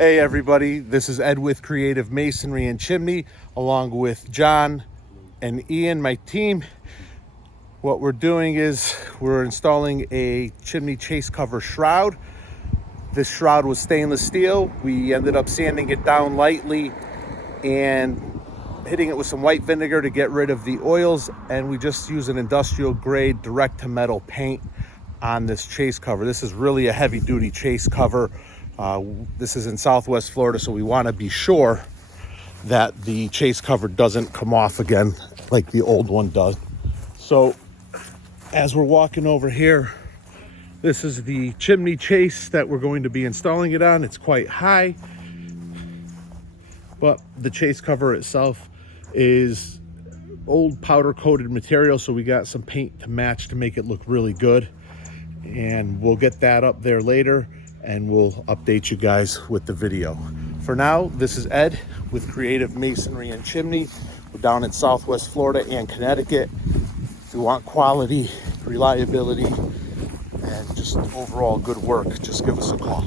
Hey everybody, this is Ed with Creative Masonry and Chimney, along with John and Ian, my team. What we're doing is we're installing a chimney chase cover shroud. This shroud was stainless steel. We ended up sanding it down lightly and hitting it with some white vinegar to get rid of the oils, and we just use an industrial grade direct to metal paint on this chase cover. This is really a heavy duty chase cover. This is in Southwest Florida, so we want to be sure that the chase cover doesn't come off again like the old one does. So as we're walking over here, this is the chimney chase that we're going to be installing it on. It's quite high, but the chase cover itself is old powder coated material, so we got some paint to match to make it look really good, and we'll get that up there later and we'll update you guys with the video. For now, this is Ed with Creative Masonry and Chimney. We're down in Southwest Florida and Connecticut. If you want quality, reliability, and just overall good work, just give us a call.